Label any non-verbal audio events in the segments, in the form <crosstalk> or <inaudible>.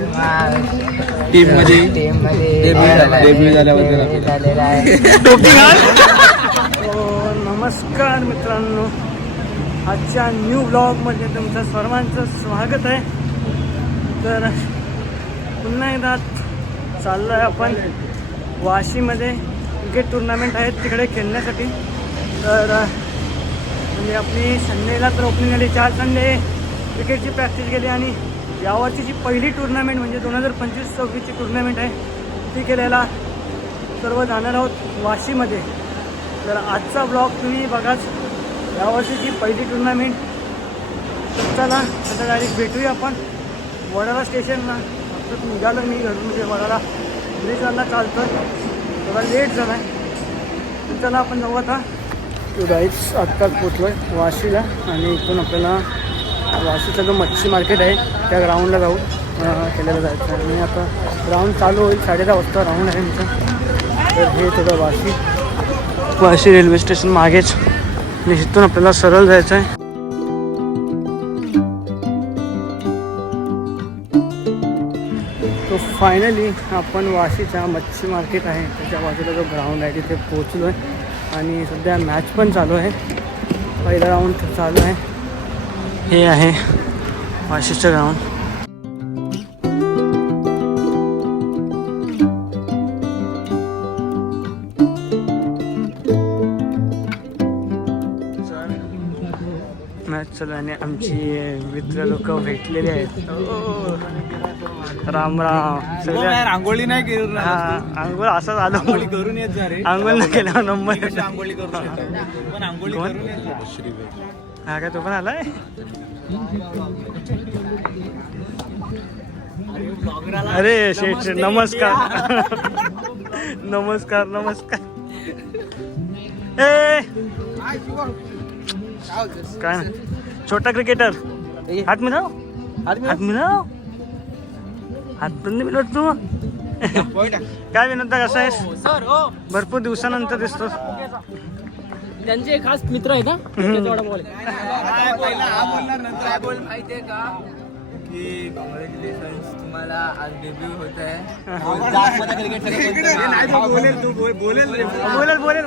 टीममध्ये टीममध्ये Debut झाला- debut झाल्याबद्दल हे झालेलं आहे. टोपी घाल. नमस्कार मित्रांनो. आजच्या न्यू ब्लॉगमध्ये तुमचं सर्वांचं स्वागत आहे. तर पुन्हा एकदा चाललो आहे आपण वाशीमध्ये. क्रिकेट टुर्नामेंट आहेत तिकडे खेळण्यासाठी. तर म्हणजे आपली संडेला तर ओपनिंग आली चार संडे. क्रिकेटची प्रॅक्टिस केली आणि यावर्षीची पहिली टुर्नामेंट म्हणजे दोन हजार पंचवीस सव्वीसची टुर्नामेंट आहे ती केलेला सर्व जाणार आहोत वाशीमध्ये. तर आजचा ब्लॉग तुम्ही बघाच. यावर्षीची पहिली टुर्नामेंट तर चला आता डायरेक्ट भेटूया आपण. वडाळा स्टेशनला आता निघालो मी घरून म्हणजे वडाळा ब्रिजवरला चालतो थोडा लेट झाला आहे चला आपण जाऊ आता. गाईच आत्ताच पोचलो आहे वाशीला आणि इथून आपल्याला वाशीचा जो मच्छी मार्केट आहे त्या ग्राउंडला जाऊ. केलेलं जायचं. आहे आणि आता ग्राउंड चालू होईल साडेदहा वाजता राऊंड आहे आमचं. तर हे थोडं वाशी. वाशी रेल्वे स्टेशन मागेच. आणि इथून आपल्याला सरळ जायचं आहे. तो फायनली आपण वाशीच्या मच्छी मार्केट आहे. त्याच्या बाजूला जो ग्राउंड आहे तिथे पोचलो आहे आणि सध्या मॅच पण चालू आहे. पहिला राऊंड चालू आहे. हे आहे वाशीचं ग्राउंड. मॅच चालू आणि आमची मित्र लोक भेटलेली आहेत. राम राम. सगळे आंघोळी नाही केली हा आंघोळ असं झालं करून येत आंघोळ न केला नंबर आंघोळी आंघोळी? करून. हा काय तो पण आलाय? अरे शेठ नमस्कार. नमस्कार नमस्कार. ए! काय ना? छोटा क्रिकेटर हात मिळाव हात मिळाव हात पण नाही मिळवत तू. काय विनोद कसा आहेस? सर हो. भरपूर दिवसानंतर दिसतो त्यांचे खास मित्र आहे हा? बोल माहितीये का? की कॉंग्रॅच्युलेशन तुम्हाला आज डेब्यू होत आहे. नाही तो बोलेल तू बोल- बोलेल रे. बोलेल बोलेल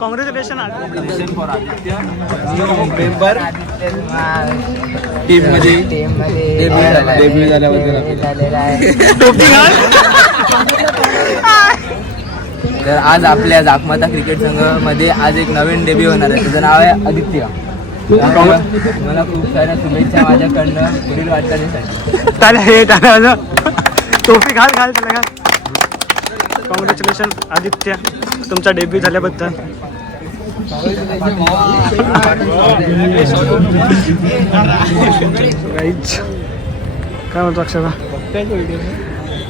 कॉंग्रॅच्युलेशन मेंबर टीममध्ये. झाल्याबद्दल तर आज आपल्या जाकमाता क्रिकेट संघामध्ये आज एक नवीन डेब्यू होणार आहे. त्याचं नाव आहे आदित्य. मला खूप साऱ्या शुभेच्छा माझ्याकडनं पुढील वाटचालीसाठी. त्याला हे त्याला टोपी घाल घाल त्याला घाल. कॉंग्रॅच्युलेशन आदित्य. तुमचा डेब्यू झाल्याबद्दल. काय म्हणतो अक्षरा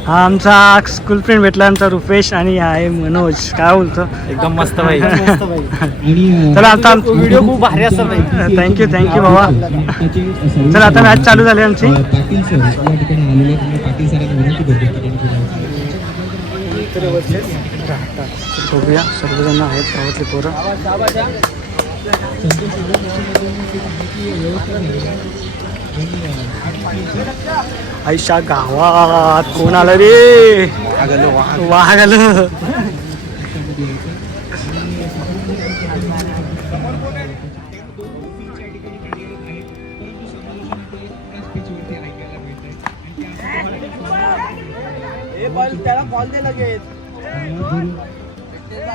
हा आमचा स्कूल फ्रेंड भेटला आमचा रुपेश आणि हा आहे मनोज. काय बोलतो? एकदम मस्त भाई <laughs> चला आता व्हिडिओ खूप भारी असतात भाई. थँक्यू थँक्यू बाबा. चला आता मॅच चालू झाली आमची. पाटील पुढे बघूया सर्वजण आहेत गावातले पोरं. आईशा गावात कोण आलं रे? वाघ आलं त्याला कॉल दे लगेच.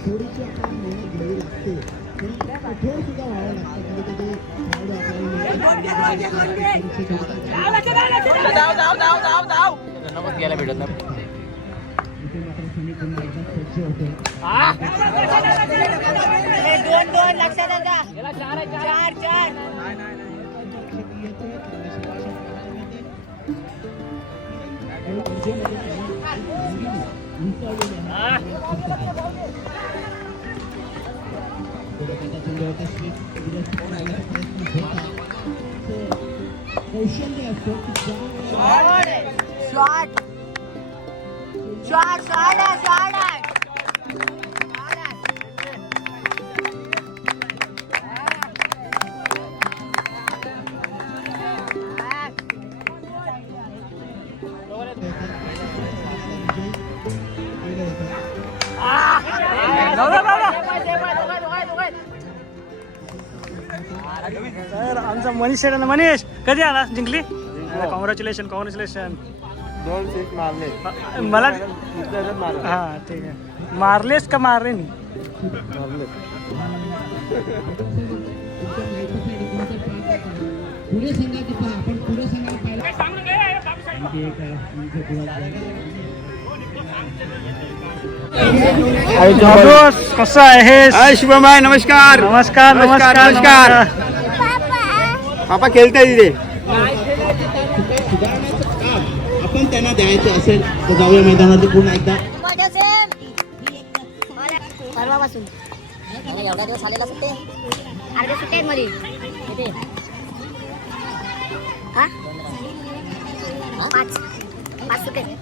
थोडीशी आपल्याला मेहनत घ्यावी लागते पण कठोर सुद्धा व्हावं लागतं कधी कधी खेळाडू आपल्याला इथे मात्र भेटत पुन्हा कौशल्य असतो की ज्या तर आमचा मनीष आहे ना मनीष. कधी आला जिंकली? कॉंग्रॅच्युलेशन कॉंग्रॅच्युलेशन दोन सीट मारले मला हा ठीक आहे मारलेस का मारले मी तुमच्या माहितीसाठी तुमचं पाच आहे. पुढे संघाची पहा आपण पुढे संघाला पाहिलं इथे एक आहे, तुमचं गुलाब जाधव, कसं आहेस? शुभमाय नमस्कार। नमस्कार नमस्कार नमस्कार. पापा खेळताय तिथे सुधारण्याचं काम आपण त्यांना द्यायचं असेल तर जाऊया मैदानात पुन्हा एकदा. परवापासून. एवढा दिवस आलेला सुट्टे. अर्धे सुट्टे आहेत मध्ये हा? पाच. पाच सुट्टे. आहेत.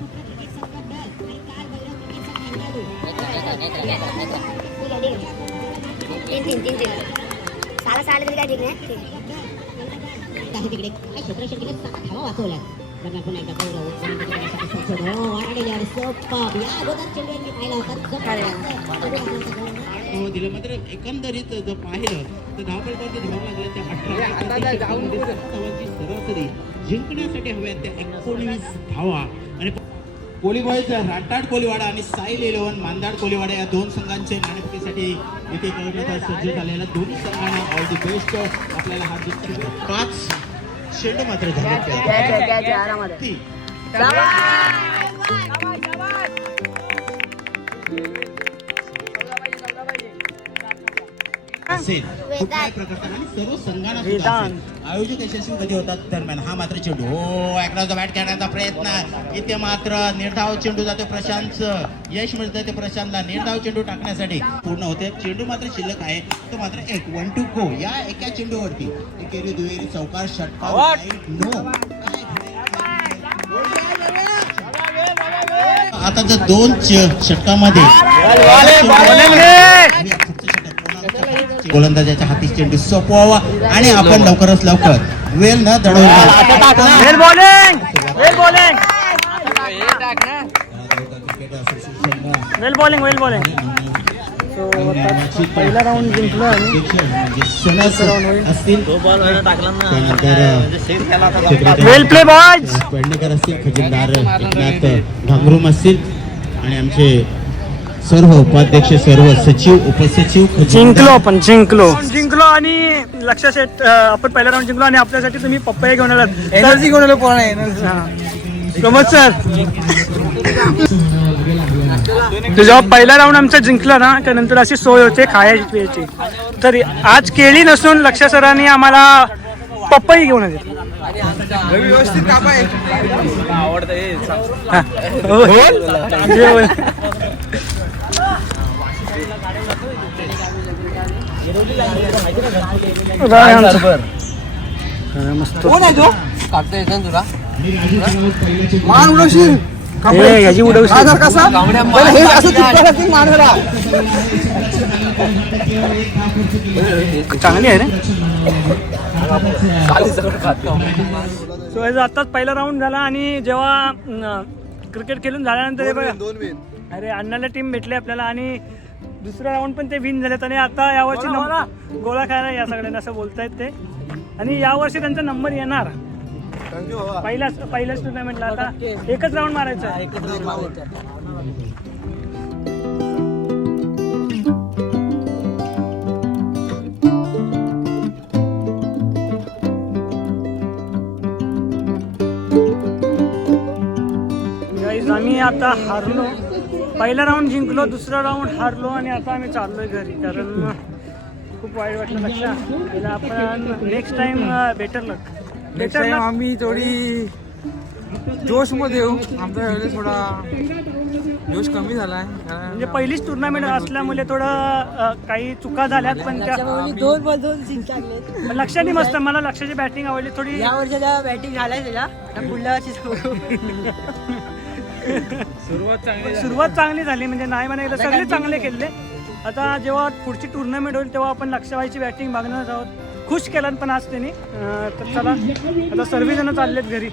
ठीक आहे, ठीक आहे. तीन तीन तीन. तीन सहाला सहा आले तरी काय ठीक नाही? तिकडे. होता जबरदस्त. चेंडू मारण्याचा गौरव. हो, दिलं मात्र एकंदरीत जर पाहिलं तर धावपळीवरती धाव लागल्या त्या अठरा धावांची सरासरी जिंकण्यासाठी हव्या त्या एकोणवीस धावा आणि कोळीबाईचा राटाड कोळीवाडा आणि साईल इलेव्हन मांदाड कोळीवाडा या दोन संघांचे नाणेफेकीसाठी इथे कळण्याचा सज्ज झालेला दोन्ही संघांना ऑल दी बेस्ट आपल्याला हा जिंकून पाच चेंडू मात्र झाले ती असेल कुठल्याही प्रकारचा आणि सर्व संघांना सुद्धा वेदांत. असेल. आयोजक यशस्वी कधी होतात दरम्यान हा मात्र चेंडू हो एकराचा बॅट खेळण्याचा प्रयत्न इथे मात्र निर्धाव चेंडू जातो प्रशांतचं यश मिळतं ते प्रशांतला निर्धाव चेंडू टाकण्यासाठी पूर्ण होते चेंडू मात्र शिल्लक आहे तो मात्र एक वन टू गो या एका चेंडूवरती एकेरी दुहेरी चौकार षटकार नो आता जर दोन च- षटकामध्ये आणि? गोलंदाजाच्या हाती चेंडू सोपवावा आणि आपण लवकरच लवकर वेल न दडवून पहिला राऊंड जिंकलो खजिनदार एकनाथ घांगरूम असतील आणि आमचे सर्व उपाध्यक्ष सर्व सचिव उपसचिव जिंकलो आपण जिंकलो. जिंकलो आणि लक्ष सेट आपण पहिला राऊंड जिंकलो आणि आपल्यासाठी तुम्ही पप्पा घेऊन आलात. एनर्जी कोणाला पोळा एनर्जी प्रमोद सर. जेव्हा पहिला राऊंड आमचा जिंकला ना त्यानंतर अशी सोय होते खायची प्यायची तर आज केळी नसून लक्ष सरांनी आम्हाला पप्पाही घेऊन आले. व्यवस्थित. हो. जे बोल. राय आमचा. खरं मस्त काढता येतं तुला ए, याची उडवशी चांगली आहे रे सो याचा आत्ताच पहिला राऊंड झाला आणि जेव्हा क्रिकेट खेळून झाल्यानंतर हे बघा. अरे अण्णाला टीम भेटली आपल्याला आणि दुसरा राऊंड पण ते विन झालेत आणि आता यावर्षी नंबर गोळा खायला या सगळ्यांना असं बोलतायत ते. आणि यावर्षी त्यांचा नंबर येणार. पहिल्याच पहिल्याच टुर्नामेंटला आता एकच राऊंड मारायचा आम्ही आता हारलो. पहिला राऊंड जिंकलो दुसरा राऊंड हारलो आणि आता आम्ही चाललोय घरी. कारण खूप वाईट वाटलं लक्षा पहिला आपण next time better luck better luck आम्ही थोडी जोशमध्ये येऊ. आमचा वेळेस थोडा जोश कमी झालाय. म्हणजे पहिलीच टुर्नामेंट असल्यामुळे थोडं अ, काही चुका झाल्यात पण त्या दोन बॉल दोन पण लक्षाने मस्त. मला लक्षाची बॅटिंग आवडली. थोडी या वर्षाच्या बॅटिंग झालाय त्याच्या त्या पुढल्या वर्षी <laughs> सुरुवात चांगली झाली. म्हणजे नाही म्हणायला सगळे चांगले केले आता जेव्हा पुढची टुर्नामेंट होईल तेव्हा आपण लक्षवायची बॅटिंग बघणार आहोत. खुश केलं पण आज त्यांनी. तर चला आता सर्वजण चाललेत घरी.